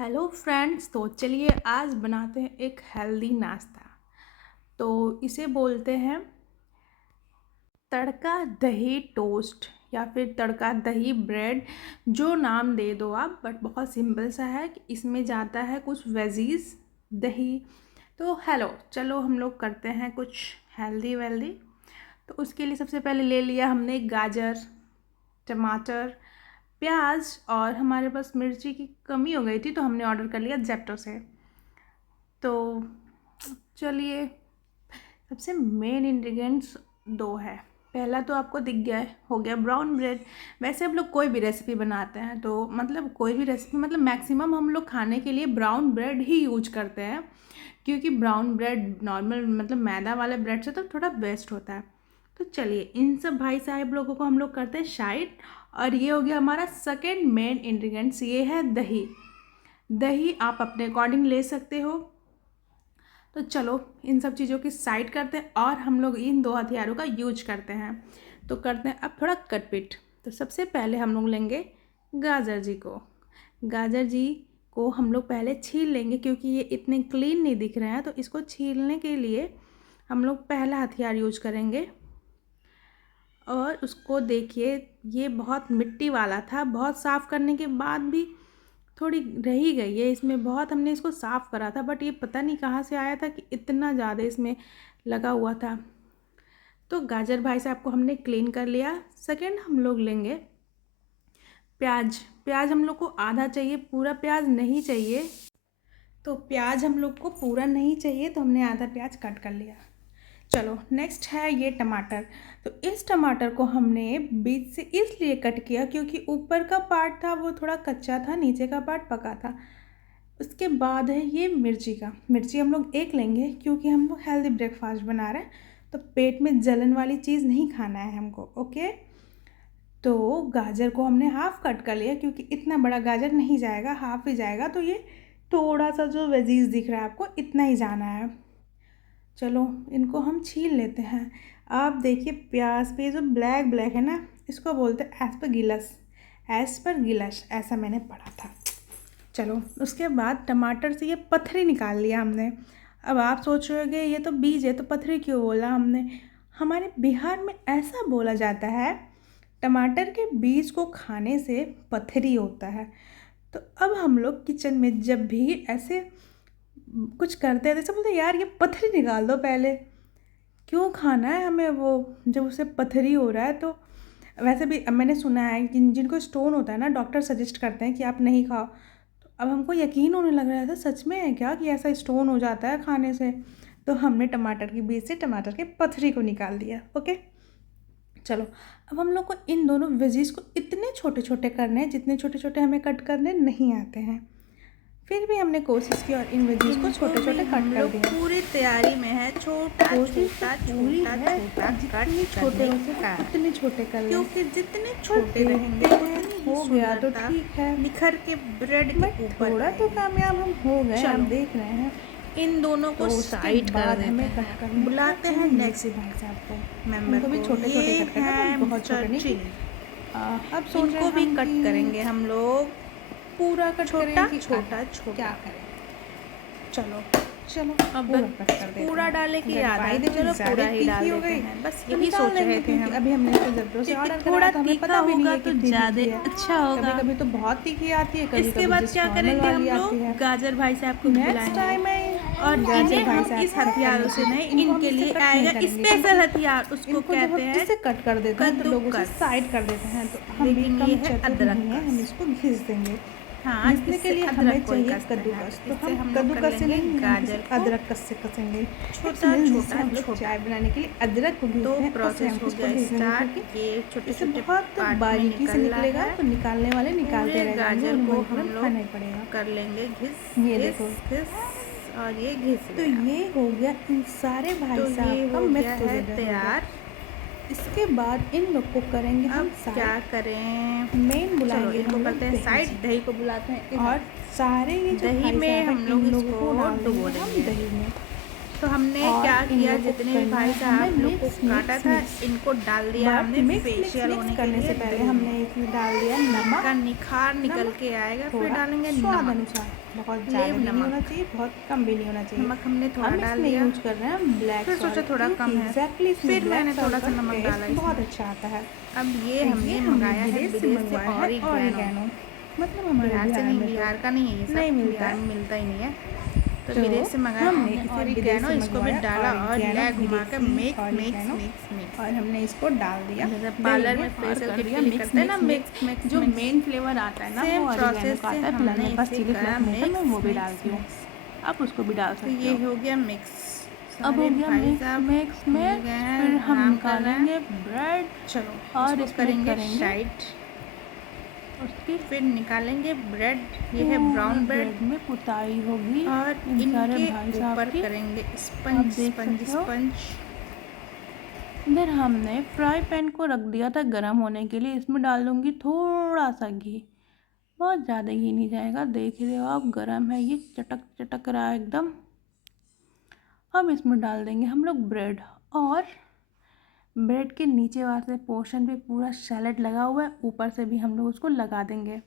Hello friends, तो चलिए आज बनाते हैं एक हेल्दी नाश्ता। तो इसे बोलते हैं तड़का दही टोस्ट या फिर तड़का दही ब्रेड। जो नाम दे दो आप, बट बहुत सिंपल सा है कि इसमें जाता है कुछ वेजीज, दही। तो चलो हम लोग करते हैं कुछ हेल्दी वेल्दी। तो उसके लिए सबसे पहले ले लिया हमने गाजर, टमाटर, प्याज, और हमारे पास मिर्ची की कमी हो गई थी तो हमने ऑर्डर कर लिया जेप्टो से। तो चलिए, सबसे मेन इंग्रेडिएंट्स दो है। पहला तो आपको दिख गया है, हो गया ब्राउन ब्रेड। वैसे हम लोग कोई भी रेसिपी बनाते हैं तो मतलब कोई भी रेसिपी मतलब मैक्सिमम हम लोग खाने के लिए ब्राउन ब्रेड ही यूज करते हैं, क्योंकि ब्राउन ब्रेड नॉर्मल मतलब मैदा वाले ब्रेड से तो थोड़ा बेस्ट होता है। तो चलिए इन सब भाई साहब लोगों को हम लोग करते हैं साइड। और ये हो गया हमारा सेकेंड मेन इंग्रेडिएंट्स, ये है दही। दही आप अपने अकॉर्डिंग ले सकते हो। तो चलो इन सब चीज़ों की साइड करते हैं और हम लोग इन दो हथियारों का यूज करते हैं। तो करते हैं अब थोड़ा कटपिट। तो सबसे पहले हम लोग लेंगे गाजर जी को। गाजर जी को हम लोग पहले छील लेंगे, क्योंकि ये इतने क्लीन नहीं दिख रहे हैं। तो इसको छीलने के लिए हम लोग पहला हथियार यूज करेंगे। और उसको देखिए, ये बहुत मिट्टी वाला था, बहुत साफ़ करने के बाद भी थोड़ी रही गई है इसमें। बहुत हमने इसको साफ़ करा था, बट ये पता नहीं कहाँ से आया था कि इतना ज़्यादा इसमें लगा हुआ था। तो गाजर भाई साहब को हमने क्लीन कर लिया। सेकंड हम लोग लेंगे प्याज। प्याज हम लोग को आधा चाहिए, पूरा प्याज नहीं चाहिए। तो प्याज हम लोग को पूरा नहीं चाहिए, तो हमने आधा प्याज कट कर लिया। चलो नेक्स्ट है ये टमाटर। तो इस टमाटर को हमने बीच से इसलिए कट किया क्योंकि ऊपर का पार्ट था वो थोड़ा कच्चा था, नीचे का पार्ट पका था। उसके बाद है ये मिर्ची का। मिर्ची हम लोग एक लेंगे क्योंकि हम लोग हेल्दी ब्रेकफास्ट बना रहे हैं, तो पेट में जलन वाली चीज़ नहीं खाना है हमको। ओके। तो गाजर को हमने हाफ़ कट कर लिया, क्योंकि इतना बड़ा गाजर नहीं जाएगा, हाफ़ ही जाएगा। तो ये थोड़ा सा जो वेजीज दिख रहा है आपको, इतना ही जाना है। चलो इनको हम छील लेते हैं। आप देखिए प्याज पे जो ब्लैक ब्लैक है ना, इसको बोलते हैं एस्परगिलस। एस्परगिलस ऐसा मैंने पढ़ा था। चलो उसके बाद टमाटर से ये पथरी निकाल लिया हमने। अब आप सोच रहे होंगे ये तो बीज है तो पथरी क्यों बोला हमने। हमारे बिहार में ऐसा बोला जाता है, टमाटर के बीज को खाने से पथरी होता है। तो अब हम लोग किचन में जब भी ऐसे कुछ करते हैं, जैसे बोलते हैं यार ये पथरी निकाल दो पहले, क्यों खाना है हमें वो जब उसे पथरी हो रहा है। तो वैसे भी अब मैंने सुना है कि जिनको स्टोन होता है ना, डॉक्टर सजेस्ट करते हैं कि आप नहीं खाओ। तो अब हमको यकीन होने लग रहा था, सच में है क्या कि ऐसा स्टोन हो जाता है खाने से। तो हमने टमाटर के बीज से टमाटर के पथरी को निकाल दिया। ओके। चलो अब हम लोग को इन दोनों वेजीज को इतने छोटे छोटे करने हैं जितने छोटे छोटे हमें कट करने नहीं आते हैं। फिर भी हमने कोशिश की और इन वेजीज को छोटे छोटे कट कर दिया। पूरी तैयारी में है, छोटा कोशिश छोटा तो पूरी छोटा है, छोटा जितने कट छोटे हो करने सके का, उतने छोटे कर लें। क्योंकि जितने और छोटे रहेंगे देखते हैं, उतनी हो ही गया तो सुंदरता ठीक है। निखर के ब्रेड बट के ऊपर थोड़ा तो आएगी। कामयाब हम हो गए, आप चलो देख रहे हैं। इन दोनों तो को उसके साइड कर बाद देते हमें हैं, कट करने बुलाते हैं इन नेक्स्ट मिर्ची भाई साहब को। मेंबर उनको भी को। छोटे छोटे ये कट करना, है बट बहुत छोटे मिस्टर नहीं कि चिली। अब सोच रहे इनको हैं भी हम कट कि करेंगे हम लोग पूरा कट छोटा करें कि छोटा आधा, क्या छोटा। करें। चलो चलो अब पूरा कट कर देते पूरा हैं। डाले कि अगर आधा, बाई द वे चलो ज़्यादा पूरा ही तीखी डाल हो देते गई हैं, बस तो यही निकाल सोच देंगे, रहे थे क्योंकि हम। अभी हमने इसे ज़ेप्टो से क्योंकि ऑर्डर थोड़ा कराया तो हमें तीखा पता भी नहीं होगा है तो कितनी ज़्यादा तीखी है। अच्छा कभी होगा। कभी तो बहुत तीखी आती है, कभी इसके कभी बाद जस्ट क्या नॉर्मल करेंगे वाली हम आती लोग, है। गाजर भाई साहब को नेक्स्ट बुलाएंगे टाइम मैं और गाजर इन्हें भाई हम साहब इस को कट हथियारों करने से की, नहीं, इनको हम इनके इससे लिए कट नहीं आएगा करेंगे, स्पेशल क्योंकि हथियार, उसको इनको जब कहते हम हैं इससे कट कर देते हैं तो लोग उसे कद्दूकस। साइड कर देते हैं। तो हम भी लेकिन ये कम है चतुर नहीं है, हम अदरकस। इसको घिस देंगे। हाँ, घिसने के इससे लिए हमें अदरक को ही चाहिए कसते हैं। कद्दूकस। तो तो इससे हम हम लोग कर कद्दूकस से लेंगे नहीं, हम इसे गाजर को अदरक कस से कसेंगे। इट्स छोटा मीन्स जिसे छोटा हम लोग छोटा। चाय बनाने के लिए अदरक को तो घिसते हैं, उसे प्रोसेस हम हो इसको गया घिसेंगे, क्योंकि स्टार्ट। ये छोटे इसे छोटे बहुत पार्ट में बारीकी से निकल रहा निकलेगा। है। तो निकालने वाले निकालते पूरे रह जाएंगे, गाजर उन्हें को मजबूरन हम खाना लोग ही पड़ेगा। कर लेंगे घिस ये घिस देखो, घिस, और ये घिस तो गया। ये हो गया इन सारे भाई तो ये साहब का हो गया मिक्स है टुगेदर हो गया। तैयार। इसके बाद इन लोग को करेंगे अब हम क्या साइड। करें, मेन चलो बुलाएंगे इनको हम लोग करते हैं दही साइड, जी। दही को बुलाते हैं और इधर। सारे ये जो दही भाई में साहब हम हैं, लोग इन लोगों इसको को डाल डुबो देंगे हम देंगे। दही में। तो हमने और क्या इन किया, लोगों को जितने भी करना भाई है साहब हमें लोग को मिक्स काटा मिक्स था मिक्स। इनको डाल दिया बट हमने मिक्स मिक्स फेशियल मिक्स होने के करने लिए से पहले दही में। हमने इसमें डाल दिया इनका नमक। निखार निकल नमक के आएगा। फिर थोड़ा डालेंगे स्वाद नमक, अनुसार, बहुत ज़्यादा लेब भी नहीं होना नमक। चाहिए, बहुत कम भी नहीं होना चाहिए। नमक हमने थोड़ा हम डाल इसमें दिया, यूज कर रहे हैं ब्लैक फिर सोचा सॉल्ट, थोड़ा क्योंकि कम है, एग्जैक्टली इसमें फिर ब्लैक मैंने थोड़ा सॉल्ट सा का नमक डाला टेस्ट बहुत इसमें। अच्छा आता है। अब ये ये हमने हमने मंगाया है विदेश से विदेश से मंगवाया है ऑरिगेनो। ऑरिगेनो, मतलब हमारे बिहार से बिहार नहीं, में तो बिहार का नहीं है ये नहीं सब, मिलता बिहार है। में मिलता ही नहीं है। तो तो विदेश से मंगाया हमने हमने इसे विदेश ऑरिगेनो, से इसको भी मंगवाया डाला और ऑरिगेनो, ले घुमा कर विदेशी mix mix oregano, mix mix. और हमने इसको डाल दिया जैसे दही पार्लर में में और फेशियल कर किट दिया के लिए मिक्स करते हैं ना, मिक्स मिक्स। मिक्स मिक्स जो मिक्स। मेन फ्लेवर आता है ना सेम वो ऑरिगेनो प्रोसेस का से आता है, फिलहाल हमने मेरे पास इसे चिली करा फ्लेक्स नहीं था, मैं मिक्स वो भी मिक्स डालती हूँ। मिक्स। आप उसको भी डाल तो सकते ये हो। हो गया मिक्स। अब हो सारे गया भाई मिक्स साहब मिक्स मिल गए मिक्स, फिर हैं, हम आराम कर रहे निकालेंगे हैं। ब्रेड चलो और इसको इसमें करेंगे करेंगे साइड। उसकी फिर निकालेंगे ब्रेड, ये है पूरे ब्राउन ब्रेड। ब्रेड में पुताई होगी और इन सारे इनके भाई साहब ऊपर की। करेंगे आप स्पंज देख स्पंज सकते हो स्पंज। इधर हमने फ्राई पैन को रख दिया था गर्म होने के लिए। इसमें डाल दूंगी थोड़ा सा घी, बहुत ज़्यादा घी नहीं जाएगा। देख रहे हो आप, गर्म है ये, चटक चटक रहा है एकदम। अब इसमें डाल देंगे हम लोग ब्रेड, और ब्रेड के नीचे वाले पोर्शन पे पूरा सैलेड लगा हुआ है, ऊपर से भी हम लोग उसको लगा देंगे।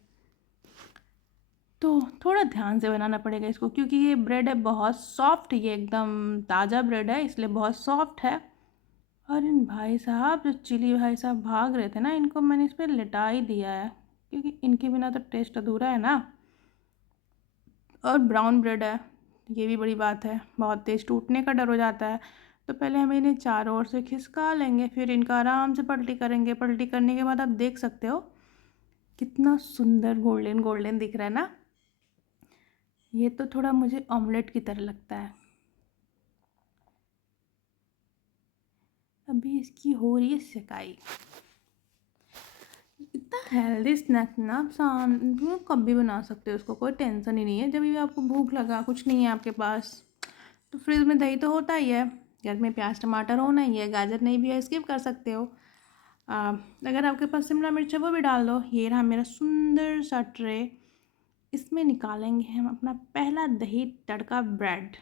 तो थोड़ा ध्यान से बनाना पड़ेगा इसको, क्योंकि ये ब्रेड है बहुत सॉफ्ट, ये एकदम ताज़ा ब्रेड है इसलिए बहुत सॉफ्ट है। और इन भाई साहब, जो चिली भाई साहब भाग रहे थे ना, इनको मैंने इस पर लिटा ही दिया है, क्योंकि इनके बिना तो टेस्ट अधूरा है ना। और ब्राउन ब्रेड है, ये भी बड़ी बात है, बहुत तेज़ टूटने का डर हो जाता है। तो पहले हम इन्हें चारों ओर से खिसका लेंगे, फिर इनका आराम से पलटी करेंगे। पलटी करने के बाद आप देख सकते हो कितना सुंदर गोल्डन गोल्डन दिख रहा है ना। ये तो थोड़ा मुझे ऑमलेट की तरह लगता है। अभी इसकी हो रही है सेकाई। इतना हेल्दी स्नैक्स ना आप कभी बना सकते हो, उसको कोई टेंशन ही नहीं है। जब भी आपको भूख लगा, कुछ नहीं है आपके पास, तो फ्रिज में दही तो होता ही है, घर में प्याज टमाटर होना ही है, गाजर नहीं भी है स्किप कर सकते हो। अगर आपके पास शिमला मिर्च है वो भी डाल दो। ये रहा मेरा सुंदर सा ट्रे। इसमें निकालेंगे हम अपना पहला दही तड़का ब्रेड।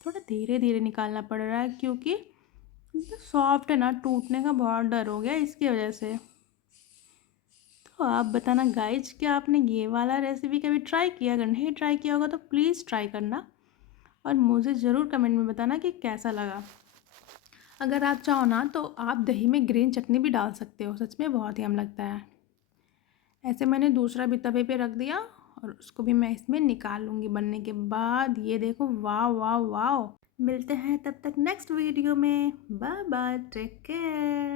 थोड़ा धीरे धीरे निकालना पड़ रहा है, क्योंकि सॉफ्ट है ना, टूटने का बहुत डर हो गया इसकी वजह से। तो आप बताना गाइज, क्या आपने ये वाला रेसिपी कभी ट्राई किया? अगर नहीं ट्राई किया होगा तो प्लीज़ ट्राई करना, और मुझे ज़रूर कमेंट में बताना कि कैसा लगा। अगर आप चाहो ना तो आप दही में ग्रीन चटनी भी डाल सकते हो, सच में बहुत यम लगता है। ऐसे मैंने दूसरा भी तवे पे रख दिया, और उसको भी मैं इसमें निकाल लूँगी बनने के बाद। ये देखो, वाह वाह वाह। मिलते हैं तब तक नेक्स्ट वीडियो में। Bye bye, take care.